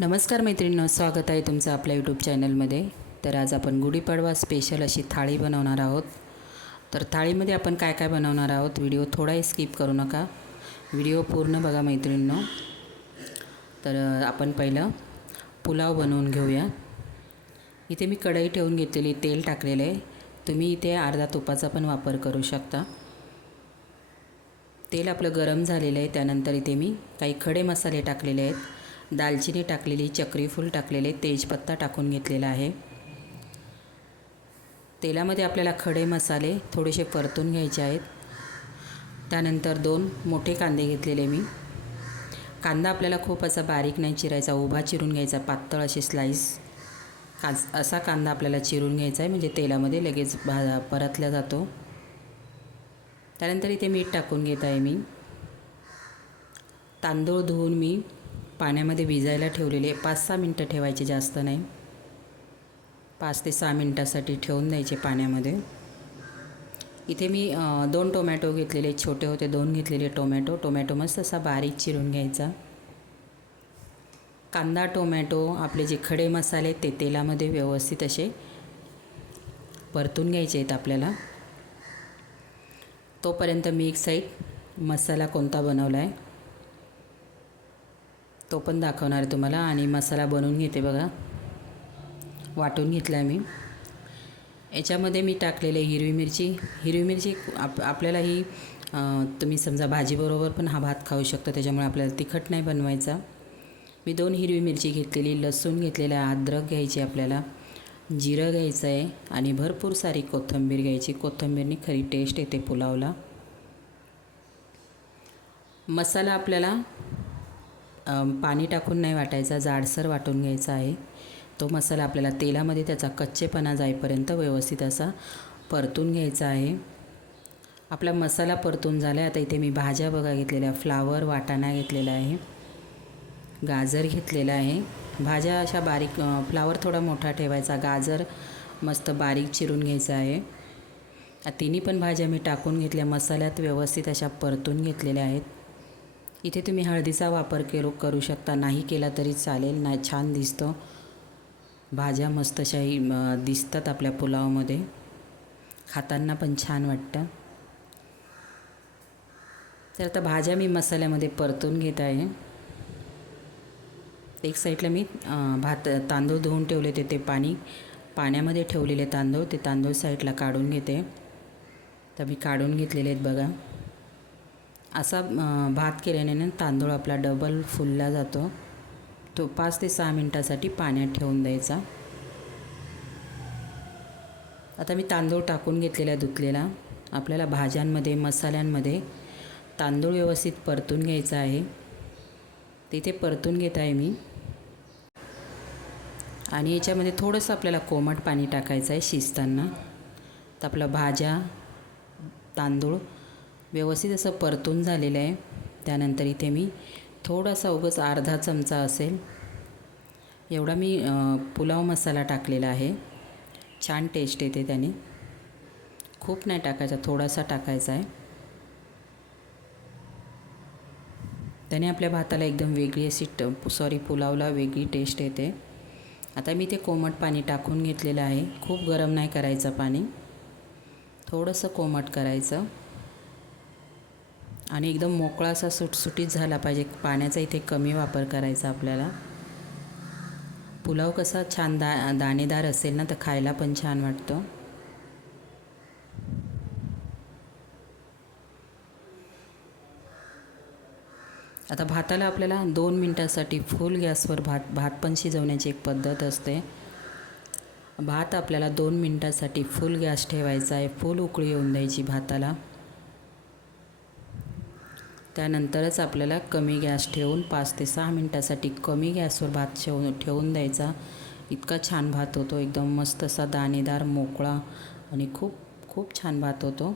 नमस्कार मैत्रिणींनो स्वागत आहे तुमचं आपल्या यूट्यूब चॅनलमध्ये तर आज आपण गुढीपाडवा स्पेशल अशी थाळी बनवणार आहोत. तर थाळीमध्ये आपण काय काय बनवणार आहोत व्हिडिओ थोडाही स्किप करू नका. व्हिडिओ पूर्ण बघा मैत्रिणींनो. तर आपण पहिलं पुलाव बनवून घेऊया. इथे मी कढई ठेवून घेतलेली तेल टाकलेलं आहे. तुम्ही इथे अर्धा तुपाचा पण वापर करू शकता. तेल आपलं गरम झालेलं आहे त्यानंतर इथे मी काही खडे मसाले टाकलेले आहेत. दालचिनी टाकलेली चक्रीफूल टाकलेले तेजपत्ता टाकून घेतलेला आहे. तेलामध्ये आपल्याला खडे मसाले थोडेसे परतून घ्यायचे आहेत. त्यानंतर दोन मोठे कांदे घेतलेले मी. कांदा आपल्याला खूप असा बारीक नाही चिरायचा उभा चिरून घ्यायचा पातळ अशी स्लाईस काच असा कांदा आपल्याला चिरून घ्यायचा आहे म्हणजे तेलामध्ये लगेच भा परतला जातो. त्यानंतर इथे मीठ टाकून घेत आहे मी. तांदूळ धुवून मी पाण्यामध्ये भिजायला ठेवलेले पाच सहा मिनटं ठेवायचे जास्त नाही. पाच ते सहा मिनटासाठी ठेवून द्यायचे पाण्यामध्ये. इथे मी दोन टोमॅटो घेतलेले छोटे होते दोन घेतलेले टोमॅटो. टोमॅटो मस्त असा बारीक चिरून घ्यायचा. कांदा टोमॅटो आपले जे खडे मसाले आहेत ते तेलामध्ये व्यवस्थित असे परतून घ्यायचे आहेत आपल्याला. तोपर्यंत मी एक साईड मसाला कोणता बनवला आहे तो पण दाखवणार आहे तुम्हाला. आणि मसाला बनवून घेते बघा. वाटून घेतला आहे मी. याच्यामध्ये मी टाकलेले हिरवी मिरची. हिरवी मिरची आप आपल्याला ही तुम्ही समजा भाजीबरोबर पण हा भात खाऊ शकता. त्याच्यामुळे आपल्याला तिखट नाही बनवायचा. मी दोन हिरवी मिरची घेतलेली लसूण घेतलेला आहे अद्रक घ्यायची आपल्याला जिरं घ्यायचं आहे आणि भरपूर सारी कोथिंबीर घ्यायची. कोथिंबीरनी खरी टेस्ट येते पुलावला. मसाला आपल्याला पाणी टाकून नाही वाटायचा जाडसर वाटून घ्यायचा आहे. तो मसाला आपल्याला तेलामध्ये त्याचा कच्चेपणा जाईपर्यंत व्यवस्थित असा परतून घ्यायचा आहे. आपला मसाला परतून झाला आहे आता इथे मी भाज्या बघा घेतलेल्या फ्लावर वाटाणा घेतलेला आहे. गाजर घेतलेला आहे. भाज्या अशा बारीक फ्लावर थोडा मोठा ठेवायचा. गाजर मस्त बारीक चिरून घ्यायचा आहे. तिन्ही पण भाज्या मी टाकून घेतल्या. मसाल्यात व्यवस्थित अशा परतून घेतलेल्या आहेत. इथे तुम्ही हळदीचा वापर केलो करू शकता. नाही केला तरी चालेल. नाही छान दिसतो. भाज्या मस्तशाही दिसतात आपल्या पुलावामध्ये. खाताना पण छान वाटतं. तर आता भाज्या मी मसाल्यामध्ये परतून घेत आहे. एक साईडला मी भात तांदूळ धुवून ठेवले ते ते पाणी. पाण्यामध्ये ठेवलेले तांदूळ. ते तांदूळ साईडला काढून घेते. तर मी काढून घेतलेले आहेत बघा. असा भात केल्याने ना तांदूळ आपला डबल फुलला जातो. तो पाच ते सहा मिनटासाठी पाण्यात ठेवून द्यायचा. आता मी तांदूळ टाकून घेतलेला धुतलेला. आपल्याला भाज्यांमध्ये मसाल्यांमध्ये तांदूळ व्यवस्थित परतून घ्यायचा आहे. तिथे परतून घेत आहे मी. आणि याच्यामध्ये थोडंसं आपल्याला कोमट पाणी टाकायचं आहे शिजताना. तर आपल्या भाज्या तांदूळ व्यवस्थित असं परतून झालेलं आहे. त्यानंतर इथे मी थोडासा उगच अर्धा चमचा असेल. एवढा मी पुलाव मसाला टाकलेला आहे. छान टेस्ट येते त्याने. खूप नाही टाकायचा थोडासा टाकायचा आहे. त्याने आपल्या भाताला एकदम वेगळी अशी ट सॉरी पुलावला वेगळी टेस्ट येते. आता मी ते कोमट पाणी टाकून घेतलेलं आहे. खूप गरम नाही करायचं पाणी. थोडंसं कोमट करायचं. आणि एकदम मोकळा असा सुटसुटीत झाला पाहिजे. पाण्याचा इथे कमी वापर करायचा आपल्याला. पुलाव कसा छान दा दाणेदार असेल ना तर खायला पण छान वाटतो. आता भाताला आपल्याला दोन मिनटासाठी फुल गॅसवर भात भात पण शिजवण्याची एक पद्धत असते. भात आपल्याला दोन मिनटासाठी फुल गॅस ठेवायचा आहे. फुल उकळी येऊन द्यायची भाताला. त्यानंतरच आपल्याला कमी गॅस ठेवून पाच ते सहा मिनटासाठी कमी गॅसवर भात ठेवून ठेवून द्यायचा. इतका छान भात होतो. एकदम मस्त असा दाणेदार मोकळा आणि खूप खूप छान भात होतो.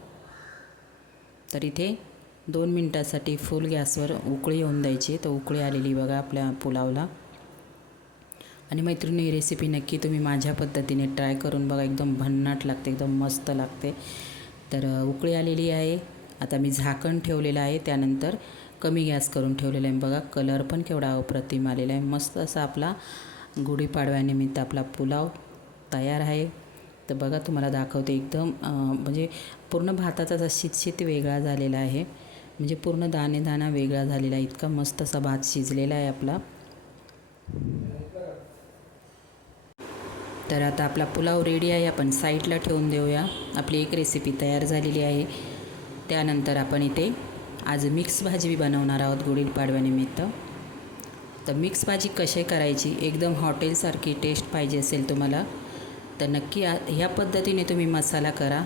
तर इथे दोन मिनटासाठी फुल गॅसवर उकळी येऊन द्यायची. तर उकळी आलेली बघा आपल्या पुलावला. आणि मैत्रिणी ही रेसिपी नक्की तुम्ही माझ्या पद्धतीने ट्राय करून बघा. एकदम भन्नाट लागते एकदम मस्त लागते. तर उकळी आलेली आहे. आता मी झाकण ठेवलेलं आहे त्यानंतर कमी गॅस करून ठेवलेला आहे. बघा कलर पण केवढा अप्रतिम आलेला आहे. मस्त असा आपला गुढीपाडव्यानिमित्त आपला पुलाव तयार आहे. तर बघा तुम्हाला दाखवते एकदम म्हणजे पूर्ण भाताचा असा शितशित वेगळा झालेला आहे. म्हणजे पूर्ण दाणेदाणा वेगळा झालेला आहे. इतका मस्त असा भात शिजलेला आहे आपला. तर आता आपला पुलाव रेडी आहे. आपण साईडला ठेवून देऊया. आपली एक रेसिपी तयार झालेली आहे. त्यानंतर आपण इथे आज मिक्स भाजी बनवणार आहोत गुढीपाडव्यानिमित्त. तर मिक्स भाजी कशी करायची? एकदम हॉटेलसारखी टेस्ट पाहिजे असेल तुम्हाला तर नक्की ह्या पद्धतीने तुम्ही मसाला करा.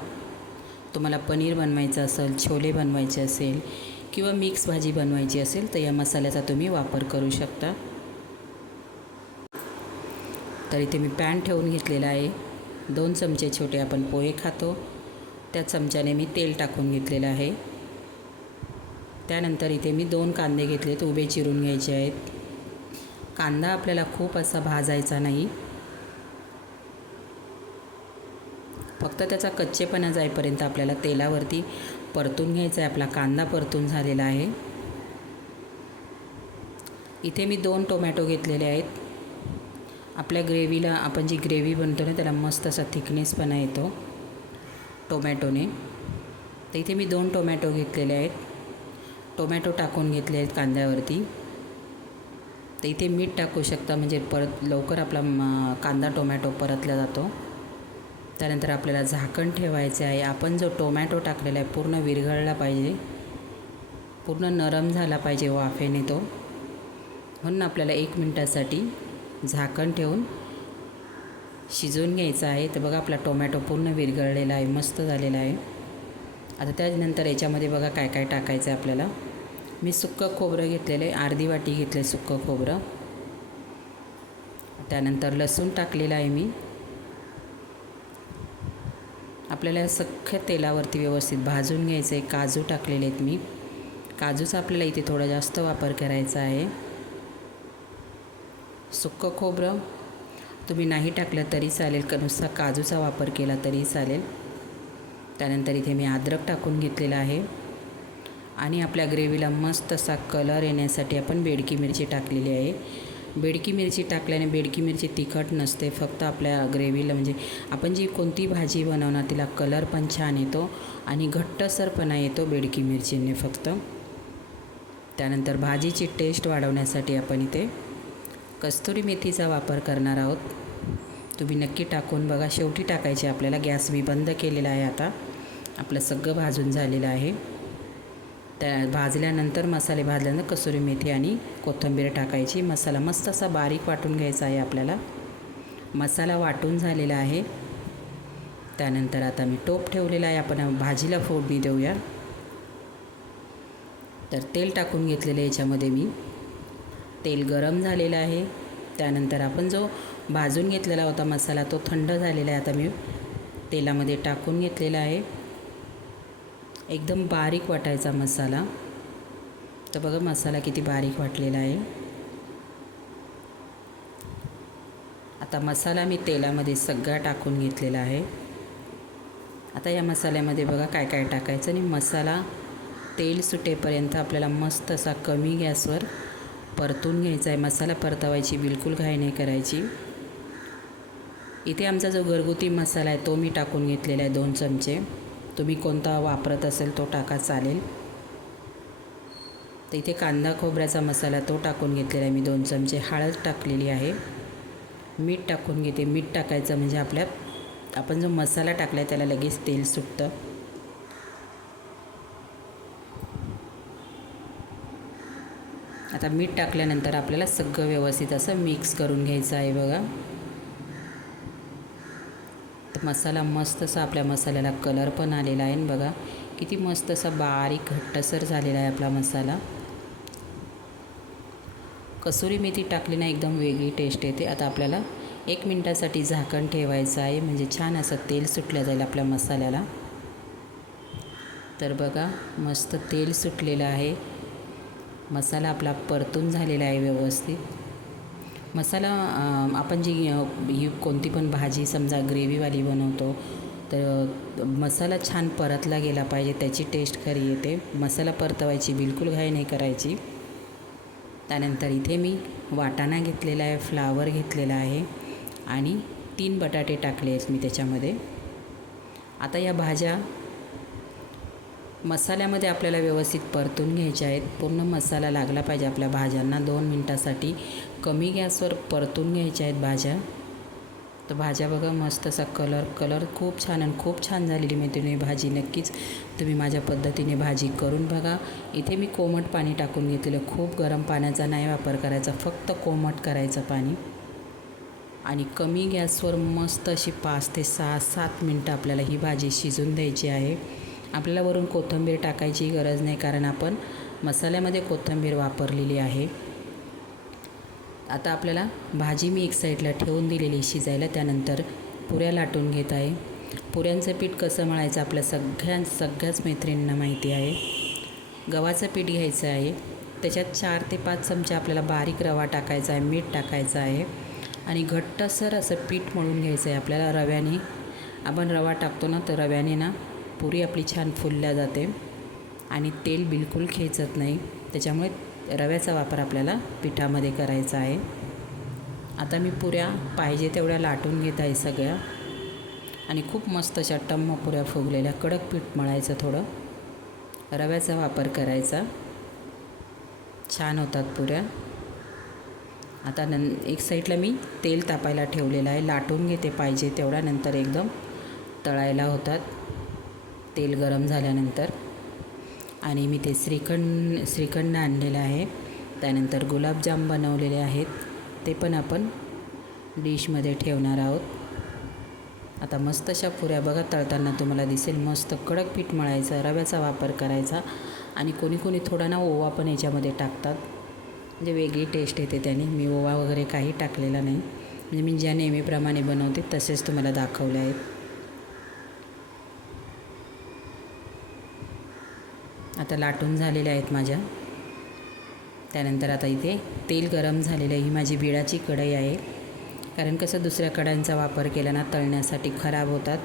तुम्हाला पनीर बनवायचं असेल छोले बनवायचे असेल किंवा मिक्स भाजी बनवायची असेल तर या मसाल्याचा तुम्ही वापर करू शकता. तर इथे मी पॅन ठेवून घेतलेला आहे. दोन चमचे छोटे आपण पोहे खातो. त्या चमच्याने मी तेल टाकून घेतलेलं आहे. त्यानंतर इथे मी दोन कांदे घेतलेत उभे चिरून घ्यायचे आहेत. कांदा आपल्याला खूप असा भाजायचा नाही. फक्त त्याचा कच्चेपणा जाईपर्यंत आपल्याला तेलावरती परतून घ्यायचा आहे. आपला कांदा परतून झालेला आहे. इथे मी दोन टोमॅटो घेतलेले आहेत. आपल्या ग्रेव्हीला आपण जी ग्रेव्ही बनतो ना त्याला मस्त असा थिकनेसपणा येतो. टोमॅटोने. तर इथे मी दोन टोमॅटो घेतलेले आहेत. टोमॅटो टाकून घेतले आहेत कांद्यावरती. तर इथे मीठ टाकू शकता म्हणजे परत लवकर आपला कांदा टोमॅटो परतला जातो. त्यानंतर आपल्याला झाकण ठेवायचे आहे. आपण जो टोमॅटो टाकलेला आहे पूर्ण विरघळला पाहिजे. पूर्ण नरम झाला पाहिजे वाफेने तो. म्हणून आपल्याला एक मिनटासाठी झाकण ठेवून शिजवून घ्यायचं आहे. तर बघा आपला टोमॅटो पूर्ण विरघळलेला आहे मस्त झालेला आहे. आता त्यानंतर याच्यामध्ये बघा काय काय टाकायचं आहे आपल्याला. मी सुक्कं खोबरं घेतलेलं आहे अर्धी वाटी घेतलं आहे सुक्कं खोबरं. त्यानंतर लसूण टाकलेलं आहे मी. आपल्याला सख्य तेलावरती व्यवस्थित भाजून घ्यायचं आहे. काजू टाकलेले आहेत मी. काजूचा आपल्याला इथे थोडा जास्त वापर करायचा आहे. सुक्कं खोबरं. तुम्ही नाही टाकलं तरी चालेल. का नुसता काजूचा वापर केला तरी चालेल. त्यानंतर इथे मी अद्रक टाकून घेतलेला आहे. आणि आपल्या ग्रेव्हीला मस्त असा कलर येण्यासाठी आपण बेडकी मिरची टाकलेली आहे. बेडकी मिरची टाकल्याने बेडकी मिरची तिखट नसते. फक्त आपल्या ग्रेव्हीला म्हणजे आपण जी कोणती भाजी बनवणार तिला कलर पण छान येतो आणि घट्टसरपणा येतो बेडकी मिरचीने फक्त. त्यानंतर भाजीची टेस्ट वाढवण्यासाठी आपण इथे कस्तुरी मेथीचा वापर करणार आहोत. तुम्ही नक्की टाकून बघा. शेवटी टाकायचे आपल्याला. गॅस मी बंद केलेला आहे आता. आपलं सगळं भाजून झालेलं आहे. त्या भाजल्यानंतर मसाले भाजल्यानंतर कसुरी मेथी आणि कोथिंबीर टाकायची. मसाला मस्त असा बारीक वाटून घ्यायचा आहे आपल्याला. मसाला वाटून झालेला आहे. त्यानंतर आता मी टोप ठेवलेला आहे. आपण भाजीला फोडणी देऊया. तर तेल टाकून घेतलेलं याच्यामध्ये मी. तेल गरम झालेलं आहे. त्यानंतर आपण जो भाजून घेतलेला होता मसाला तो थंड झालेला आहे. आता मी तेलामध्ये टाकून घेतलेला आहे. एकदम बारीक वाटायचा मसाला. तर बघा मसाला किती बारीक वाटलेला आहे. आता मसाला मी तेलामध्ये सगळा टाकून घेतलेला आहे. आता या मसाल्यामध्ये बघा काय काय टाकायचं आणि मसाला तेल सुटेपर्यंत आपल्याला मस्त असा कमी गॅसवर परतून घ्यायचा आहे. मसाला परतवायची बिलकुल घाई नाही करायची. इथे आमचा जो घरगुती मसाला आहे तो मी टाकून घेतलेला आहे दोन चमचे. तुम्ही कोणता वापरत असेल तो टाका चालेल. तर इथे कांदा खोबऱ्याचा मसाला तो टाकून घेतलेला आहे मी दोन चमचे. हळद टाकलेली आहे. मीठ टाकून घेते. मीठ टाकायचं म्हणजे आपल्या आपण जो मसाला टाकला आहे त्याला लगेच तेल सुटतं. आता मीठ टाकल्यानंतर आपल्याला सगळं व्यवस्थित असं मिक्स करून घ्यायचं आहे बघा. तर मसाला मस्त असा आपल्या मसाल्याला कलर पण आलेला आहे आणि बघा किती मस्त असा बारीक घट्टसर झालेला आहे आपला मसाला. कसुरी मेथी टाकली ना एकदम वेगळी टेस्ट येते. आता आपल्याला एक मिनटासाठी झाकण ठेवायचं आहे म्हणजे छान असं तेल सुटलं जाईल आपल्या मसाल्याला. तर बघा मस्त तेल सुटलेलं आहे. मसाला आपला परतून झालेला आहे व्यवस्थित. मसाला आपण जी ही कोणती पण भाजी समजा ग्रेव्हीवाली बनवतो तर मसाला छान परतला गेला पाहिजे त्याची टेस्ट खरी येते. मसाला परतवायची बिलकुल घाई नाही करायची. त्यानंतर इथे मी वाटाणा घेतलेला आहे फ्लावर घेतलेला आहे आणि तीन बटाटे टाकले आहेत मी त्याच्यामध्ये. आता या भाज्या मसाल्यामध्ये आपल्याला व्यवस्थित परतून घ्यायच्या आहेत. पूर्ण मसाला लागला पाहिजे आपल्या भाज्यांना. दोन मिनटासाठी कमी गॅसवर परतून घ्यायच्या आहेत भाज्या. तर भाज्या बघा मस्त असा कलर कलर खूप छान आणि खूप छान झालेली मैत्रिणी भाजी. नक्कीच तुम्ही माझ्या पद्धतीने भाजी करून बघा. इथे मी कोमट पाणी टाकून घेतलेलं. खूप गरम पाण्याचा नाही वापर करायचा. फक्त कोमट करायचं पाणी. आणि कमी गॅसवर मस्त अशी पाच ते सहा सात मिनटं आपल्याला ही भाजी शिजून द्यायची आहे. आपल्याला वरून कोथिंबीर टाकायची गरज नाही कारण आपण मसाल्यामध्ये कोथिंबीर वापरलेली आहे. आता आपल्याला भाजी मी एक साईडला ठेवून दिलेली शिजायला त्यानंतर पुऱ्या लाटून घेत आहे. पुऱ्यांचं पीठ कसं मळायचं आपल्या सगळ्या सगळ्याच मैत्रिणींना माहिती आहे. गव्हाचं पीठ घ्यायचं आहे. त्याच्यात चार ते पाच चमचे आपल्याला बारीक रवा टाकायचा आहे मीठ टाकायचं आहे. आणि घट्टसर असं पीठ मळून घ्यायचं आहे आपल्याला रव्याने. आपण रवा टाकतो ना तर रव्याने ना पुरी आपली छान फुलल्या जाते आणि तेल बिलकुल खेचत नाही. त्याच्यामुळे रव्याचा वापर आपल्याला पिठामध्ये करायचा आहे. आता मी पुऱ्या पाहिजे तेवढ्या लाटून घेत आहे सगळ्या. आणि खूप मस्त अशा टम्म पुऱ्या फुगलेल्या कडक पीठ मळायचं थोडं. रव्याचा वापर करायचा. छान होतात पुऱ्या. आता नं एक साईडला मी तेल तापायला ठेवलेलं आहे. लाटून घेते पाहिजे तेवढ्या नंतर एकदम तळायला होतात. तेल गरम झाल्यानंतर आणि मी ते श्रीखंड श्रीखंड आणलेलं आहे. त्यानंतर गुलाबजाम बनवलेले आहेत. ते पण आपण डिशमध्ये ठेवणार आहोत. आता मस्त अशा पुऱ्या बघा तळताना तुम्हाला दिसेल. मस्त कडक पीठ मळायचं रव्याचा वापर करायचा. आणि कोणी कोणी थोडा ना ओवा पण याच्यामध्ये टाकतात. म्हणजे वेगळी टेस्ट येते त्याने. मी ओवा वगैरे काही टाकलेला नाही. म्हणजे मी ज्या नेहमीप्रमाणे बनवते तसेच तुम्हाला दाखवले आहेत. आता लाटून झालेल्या आहेत माझ्या. त्यानंतर आता इथे तेल गरम झालेलं आहे. ही माझी बिळाची कढई आहे. कारण कसं दुसऱ्या कढयांचा वापर केला ना तळण्यासाठी खराब होतात.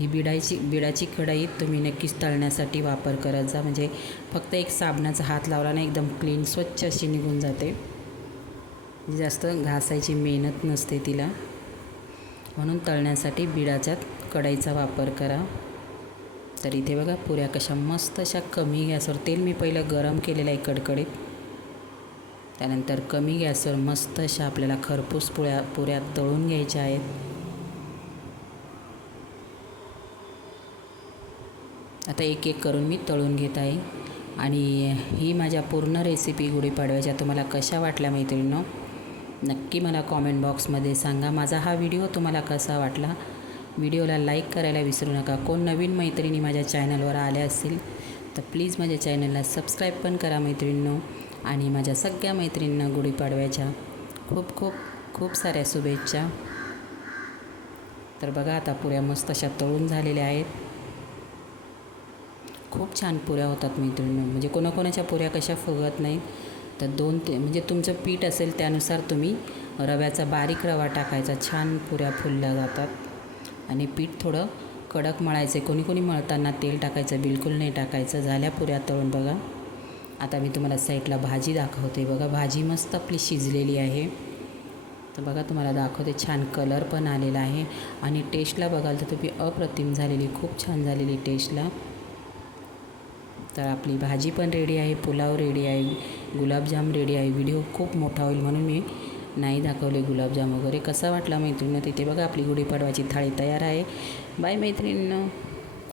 ही बिडायची बिडाची कढई तुम्ही नक्कीच तळण्यासाठी वापर करत जा. म्हणजे फक्त एक साबणाचा हात लावला ना एकदम क्लीन स्वच्छ अशी निघून जाते. म्हणजे जास्त घासायची मेहनत नसते तिला. म्हणून तळण्यासाठी बिडाच्या कढईचा वापर करा. तर इथे बघा पुऱ्या कशा मस्त अशा कमी गॅसवर तेल मी पहिलं गरम केलेलं आहे कडकडीत. त्यानंतर कमी गॅसवर मस्त अशा आपल्याला खरपूस पुऱ्या पुऱ्या तळून घ्यायच्या आहेत. आता एक एक करून मी तळून घेत आहे. आणि ही माझ्या पूर्ण रेसिपी गुढीपाडव्याच्या तुम्हाला कशा वाटल्या मैत्रिणीनं नक्की मला कॉमेंट बॉक्समध्ये सांगा. माझा हा व्हिडिओ तुम्हाला कसा वाटला? व्हिडिओला लाईक करायला विसरू नका. कोण नवीन मैत्रिणी माझ्या चॅनलवर आल्या असतील तर प्लीज माझ्या चॅनलला सबस्क्राईब पण करा मैत्रिणींनो. आणि माझ्या सगळ्या मैत्रिणींना गुढीपाडव्याच्या खूप खूप खूप साऱ्या शुभेच्छा. तर बघा आता पुऱ्या मस्त अशा तळून झालेल्या आहेत. खूप छान पुऱ्या होतात मैत्रिणी म्हणजे कोणाकोणाच्या पुऱ्या कशा फुगत नाही तर दोन ते म्हणजे तुमचं पीठ असेल त्यानुसार तुम्ही रव्याचा बारीक रवा टाकायचा. छान पुऱ्या फुलल्या जातात. आणि पीठ थोडं कडक मळायचं आहे. कोणी कोणी मळताना तेल टाकायचं बिलकुल नाही टाकायचं. झाल्या पुऱ्या तळून बघा. आता मी तुम्हाला साईडला भाजी दाखवते. बघा भाजी मस्त आपली शिजलेली आहे. तर बघा तुम्हाला दाखवते छान कलर पण आलेला आहे. आणि टेस्टला बघाल तर तुम्ही अप्रतिम झालेली खूप छान झालेली टेस्टला. तर आपली भाजी पण रेडी आहे पुलाव रेडी आहे गुलाबजाम रेडी आहे. व्हिडिओ खूप मोठा होईल म्हणून मी नाही दाखवले गुलाबजाम वगैरे. कसा वाटला मैत्रिणीनं तिथे बघा आपली गुढीपाडवाची थाळी तयार आहे. बाय मैत्रिणीनं.